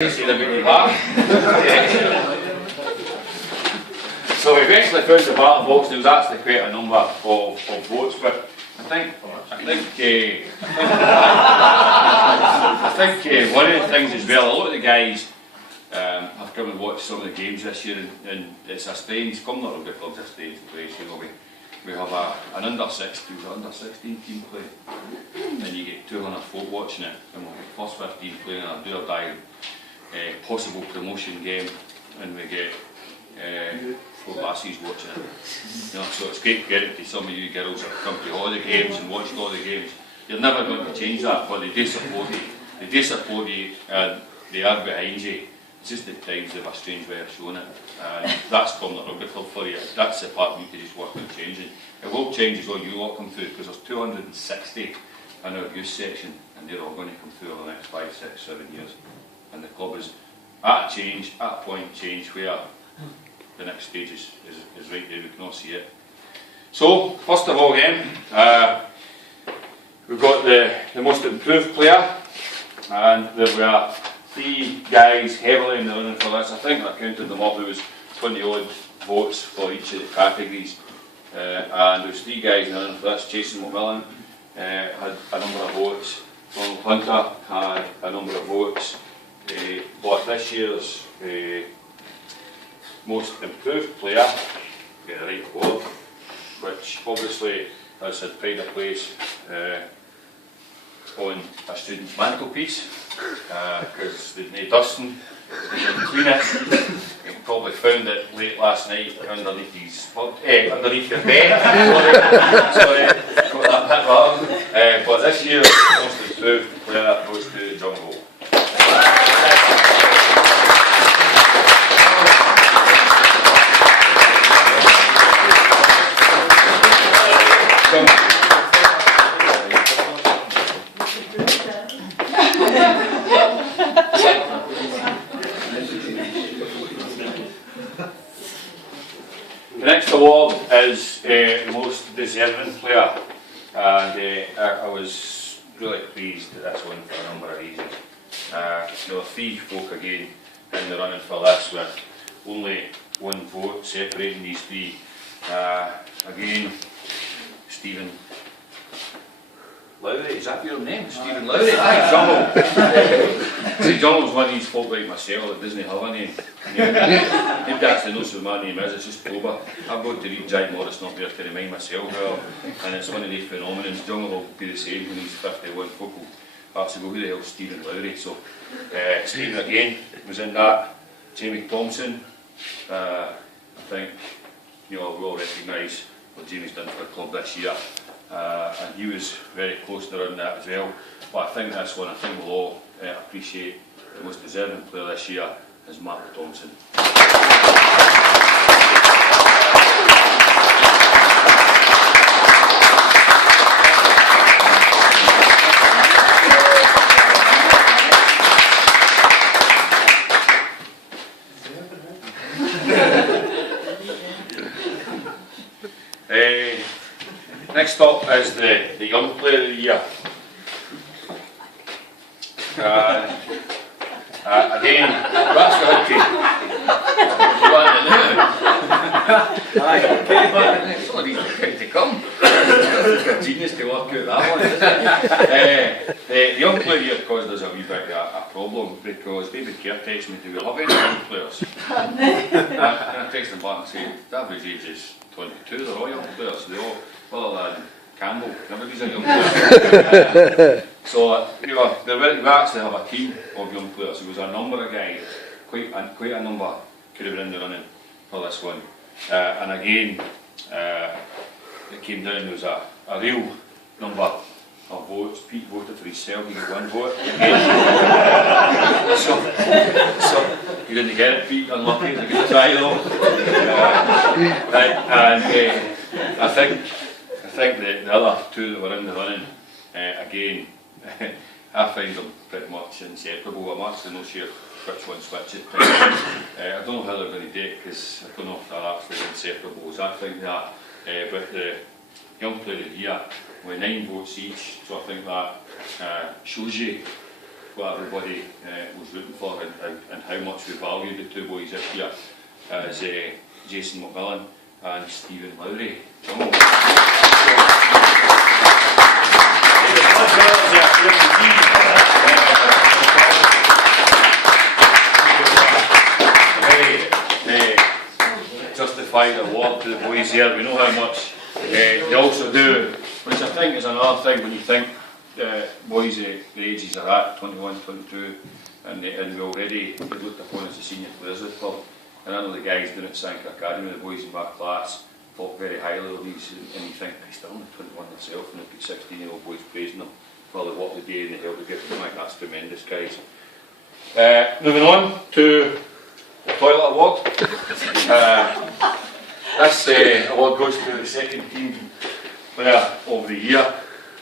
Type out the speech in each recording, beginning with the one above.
So we eventually found the ballot box. There was actually quite a number of votes, but I think one of the things as well, a lot of the guys have come and watched some of the games this year, and it's a strange, Cumnock Rugby Club's a strange place. You know, we have an under 16 team play, and you get 200 folk watching it, and we'll get first 15 playing a do or die possible promotion game, and we get 4 lassies watching it. You know, so it's great to get it to some of you girls that have come to all the games and watched all the games. You're never going to change that, but they do support you. They do support you, and they are behind you. It's just at times they have a strange way of showing it. And that's Cumnock Rugby Club for you. That's the part you can just work on changing. It will change as all you lot come through, because there's 260 in our youth section, and they're all going to come through over the next 5, 6, 7 years. And the club is at a change, at a point change where the next stage is right there, we can all see it. So, first of all again, we've got the most improved player, and there were 3 guys heavily in the running for this. I think I counted them up, there was 20 odd votes for each of the categories, and there was 3 guys in the running for this. Jason McMillan had a number of votes, Donald Hunter had a number of votes, but this year's most improved player, get the right award, which obviously has had pride of place on a student's mantelpiece, because they've made dusting, they didn't clean it. You probably found it late last night underneath underneath your bed. Sorry, got that bit wrong. But this year's most improved player goes to Jungle. The next award is the most deserving player, and I was really pleased at this one for a number of reasons. There were 3 folk again in the running for this, with only 1 vote separating these 3. Again, Stephen Lowry, is that your name? Stephen Lowry? Hi, Jungle. See, Jungle's one of these folk like myself that doesn't have a name. Nobody actually knows who my name is, it's just Tober. I've got to read Jai Morris not there to remind myself, well, and it's one of these phenomena. Jungle will be the same when he's 51. Folk will actually go, who the hell's Stephen Lowry? So, Stephen again was in that. Jamie Thompson, I think, you know, we all recognise what Jamie's done for the club this year. And he was very close to around that as well. But I think this one, I think we'll all appreciate the most deserving player this year is Mark Thompson. Next up is the Young Player of the Year. Again, that's the country. You want to know? Aye, okay. It's not easy to come. It's got genius to work out that one, isn't it? The Young Player of the Year caused us a wee bit of a problem, because David Kerr texted me, do we have any young players? And I texted him back and said, the average age is 22, they're all young players, they all, other than Campbell, everybody's a young player. So we actually have a team of young players. There was a number of guys, quite a number could have been in the running for this one. And again, it came down, there was a real number of votes. Pete voted for himself, he got 1 vote. so you didn't get it, Pete, unlucky, it's a good try though. I think the other 2 that were in the running, again, I find them pretty much inseparable. I'm actually not sure which one's which at times. I don't know how they're going to do it, because I don't know if they're actually inseparable as I think that. But the Young Player of the Year with 9 votes each, so I think that shows you what everybody was rooting for and how much we valued the two boys this year as Jason McMillan and Stephen Lowry. Justified award to the boys here. We know how much they also do, which I think is another thing when you think boys the ages are at 21, 22, and we already looked upon as the senior players of the club. And I know the guys down at Sank Academy, the boys in my class, thought very highly of these, and you think they're still only 21 themselves, and they've got 16-year-old boys praising them for the work they do and the help they give them. Like, that's tremendous, guys. Moving on to the toilet award. This award goes to the second team player of the year.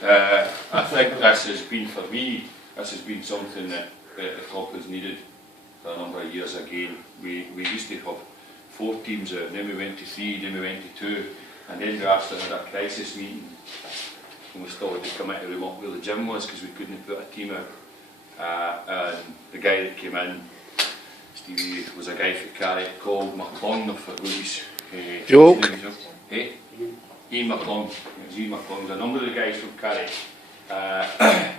I think this has been, for me, this has been something that the club has needed for a number of years again. We used to have 4 teams out, then we went to 3, then we went to 2, and then we actually had a crisis meeting, and we still had to come out to remote where the gym was because we couldn't put a team out. And the guy that came in, Stevie, was a guy from Carrick called McClung for Louis. Joke. Hey? Ian McClung. It was Ian McClung. A number of the guys from Carrick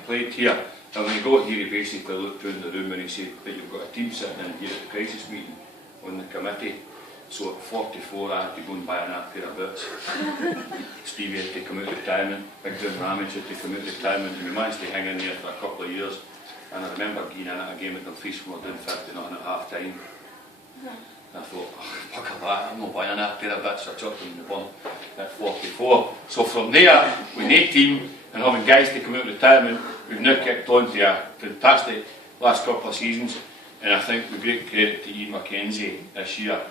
played here. And when he got here, he basically looked around the room and he said that you've got a team sitting in here at the crisis meeting on the committee. So at 44, I had to go and buy a pair of boots. Stevie had to come out of retirement. Big John Ramage had to come out of retirement, and we managed to hang in there for a couple of years. And I remember getting in at a game at Dumfries when we were doing 50-0 at half time. And I thought, oh, fuck that, I'm not buying a pair of bits. So I chucked them in the bum at 44. So from there, with no team and having guys to come out of retirement, we've now kicked on to a fantastic last couple of seasons. And I think with great credit to Ian McKenzie this year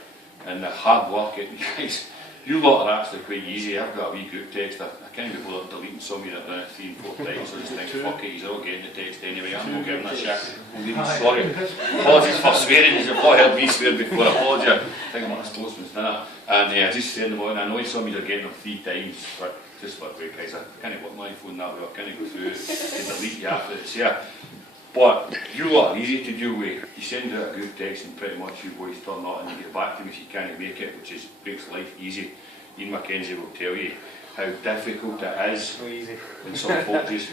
and the hard work at guys. You lot are actually quite easy. I've got a wee group text. I can't be bothered deleting some of you that run it 3 and 4 times. So I just think, fuck it, he's all getting the text anyway. I'm not giving a shit. I'm really sorry. Apologies for swearing. You've not heard me swear before. Apologies. I think I'm at a sportsman's dinner. And I just saying them all. And I know some of you are getting them 3 times. But just for the way, guys, I can't work my phone that way. I can't go through and delete you after it's here. But you lot are easy to deal with. You send out a group text and pretty much you boys turn up and you get back to me if you can't make it, which makes life easy. Ian McKenzie will tell you how difficult it is when some folk just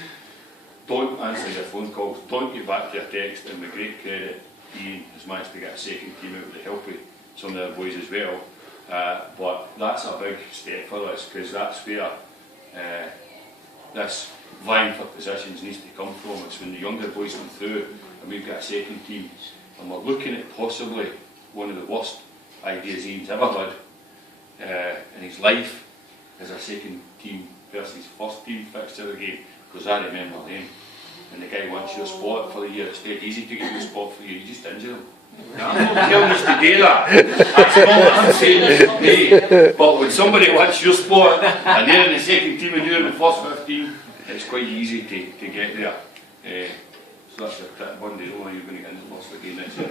don't answer your phone calls, don't get back to your text, and with great credit, Ian has managed to get a second team out with the help of some of the other boys as well. But that's a big step for us because that's where this vying for positions needs to come from. It's when the younger boys come through and we've got a second team and we're looking at possibly one of the worst ideas Ian's ever had in his life as a second team versus first team fixture again, because I remember them and the guy wants your spot for the year. It's dead easy to get your spot for you, you just injure him. Now, I'm not telling you to do that. That's not what I'm saying is okay. But when somebody wants your spot and they're in the second team and you're in the first 15, it's quite easy to get there. So that's a tip. One day, you're going to get into the first again next year.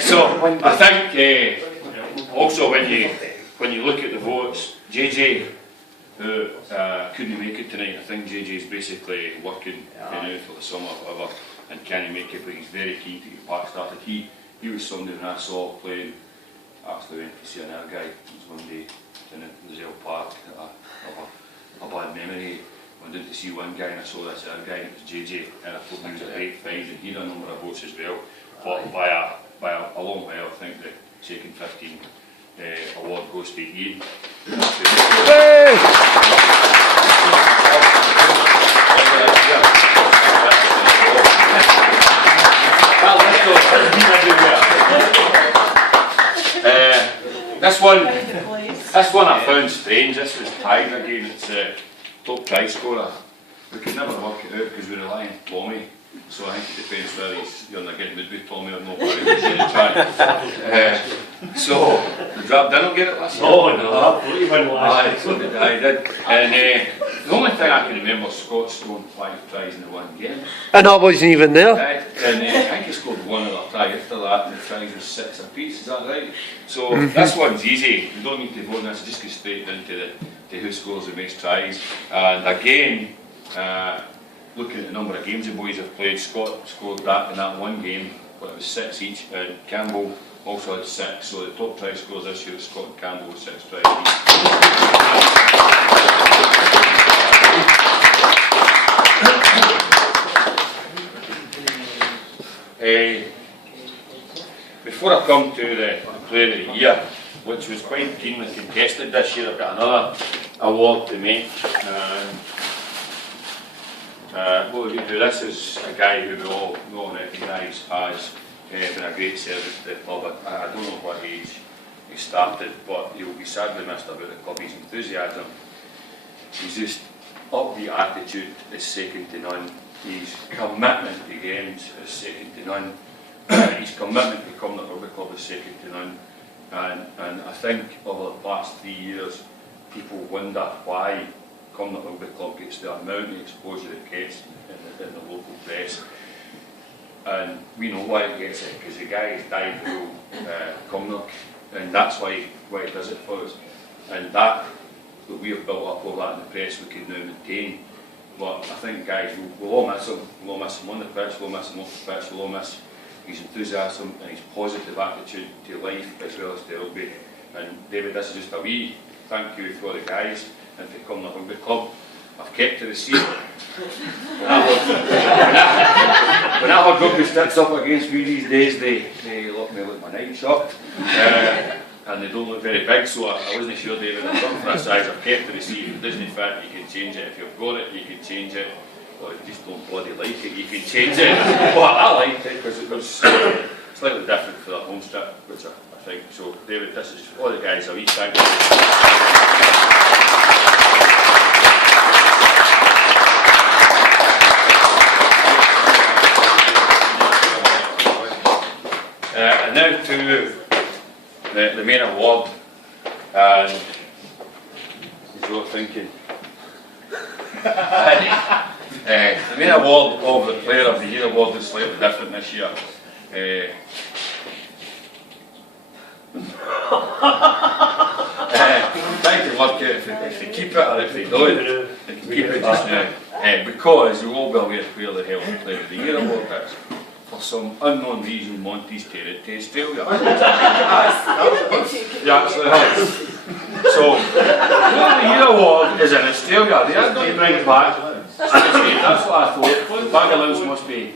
So I think also when you look at the votes, JJ, who couldn't make it tonight, I think JJ's basically working for the summer or whatever and can't make it, but he's very keen to get back started. He was somebody when I saw playing, actually went to see another guy. It was one day in the Zell Park. I have a bad memory. I went to see one guy and I saw this other guy and it was JJ, and I thought he was a great find and he had a number of votes as well. But by a long way, I think the second 15 award goes to Ian. This one I found strange. This was tied again. It's top try scorer. We could never work it out because we rely on Tommy. So I think it depends whether you're in a good mood with Tommy or not. So didn't get it last year. No, absolutely went last year. I did. And the only thing I can remember, Scott scored 5 tries in the one game. And I wasn't even there. And I think he scored one other try after that, and the tries were 6 apiece. Is that right? So this one's easy. We don't need to vote on this. Just go straight into who scores the most tries. And again, Looking at the number of games the boys have played, Scott scored that in that one game, but it was 6 each, and Campbell also had 6, so the top try scorers this year, Scott and Campbell, with 6 tries each. Before I come to the Player of the Year, which was quite keenly contested this year, I've got another award to make. What we're going to do, this is a guy who we all recognise as been a great service to the club. I don't know what age he started, but he will be sadly missed about the club. His enthusiasm, his just upbeat attitude is second to none. His commitment to games is second to none. His commitment to Cumnock Rugby Club is second to none. And I think over the past 3 years, people wonder why Cumnock Rugby Club gets the amount of exposure it gets in the local press. And we know why it gets it, because the guy has died through Cumnock, and that's why he does it for us. And that we have built up all that in the press, we can now maintain. But I think, guys, we'll all miss him. We'll all miss him on the pitch, we'll miss him off the pitch, we'll all miss his enthusiasm and his positive attitude to life as well as to rugby. And David, this is just a wee thank you for the guys and for Cumnock Rugby Club. I've kept the receipt. When I heard rugby sticks up against me these days, they look me like my night shot. And they don't look very big, so I wasn't sure, David, I'm looking for a size. I've kept the receipt. If it doesn't fit, you can change it. If you've got it, you can change it. Or if you just don't bloody like it, you can change it. But I liked it because it was slightly different for the home strip, which I think. So, David, this is all the guys. A wee thank you. And now to the main award, and he's all thinking. The main award of the Player of the Year award is slightly different this year. Trying to work out if they keep it or if they don't. They can keep it just now. Because you will be aware where the hell the Player of the Year award is. For some unknown reason, Monty's taken it to Australia. Yeah, actually has. So, the Year Award is in Australia. They are going to bring it back. That's what I thought. The Bagaloons must be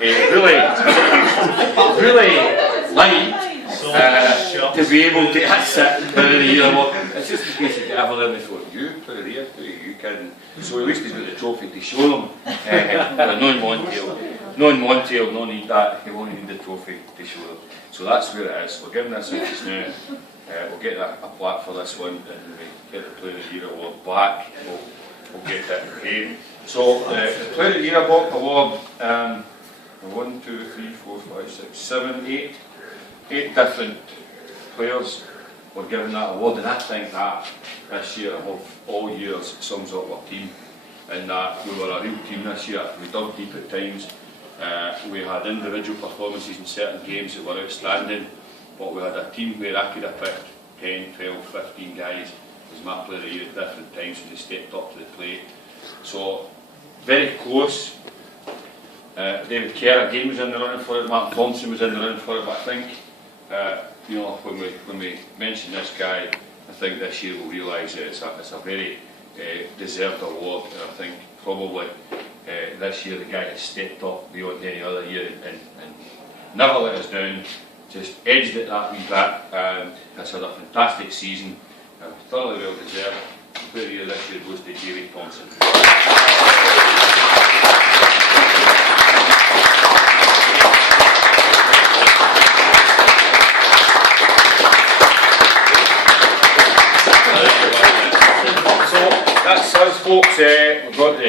really light to be able to accept the Year Award. It's just in case you get ever there and they thought, you put it here, who are you kidding? So at least he's got the trophy to show them. Non-Montail, no need that, he won't need the trophy to show them. So that's where it is. We're giving this out just now. We'll get a plaque for this one, and we get the Player of the Year award back. We'll get that, okay? So, the Player of the Year award, 1, 2, 3, 4, 5, 6, 7, 8 different players were given that award, and I think that this year, above all years, sums up our team. And that we were a real team this year. We dug deep at times. We had individual performances in certain games that were outstanding, but we had a team where I could have picked 10, 12, 15 guys as my Player of the Year at different times when they stepped up to the plate. So, very close. David Kerr again was in the running for it, Mark Thompson was in the running for it, but I think when we mention this guy, I think this year we'll realise that it's a very deserved award, and I think probably this year the guy has stepped up beyond any other year and never let us down, just edged it that wee bit, and has had a fantastic season, thoroughly well deserved. The Player of the Year this year goes to David Thompson. So that's us folks, we've got the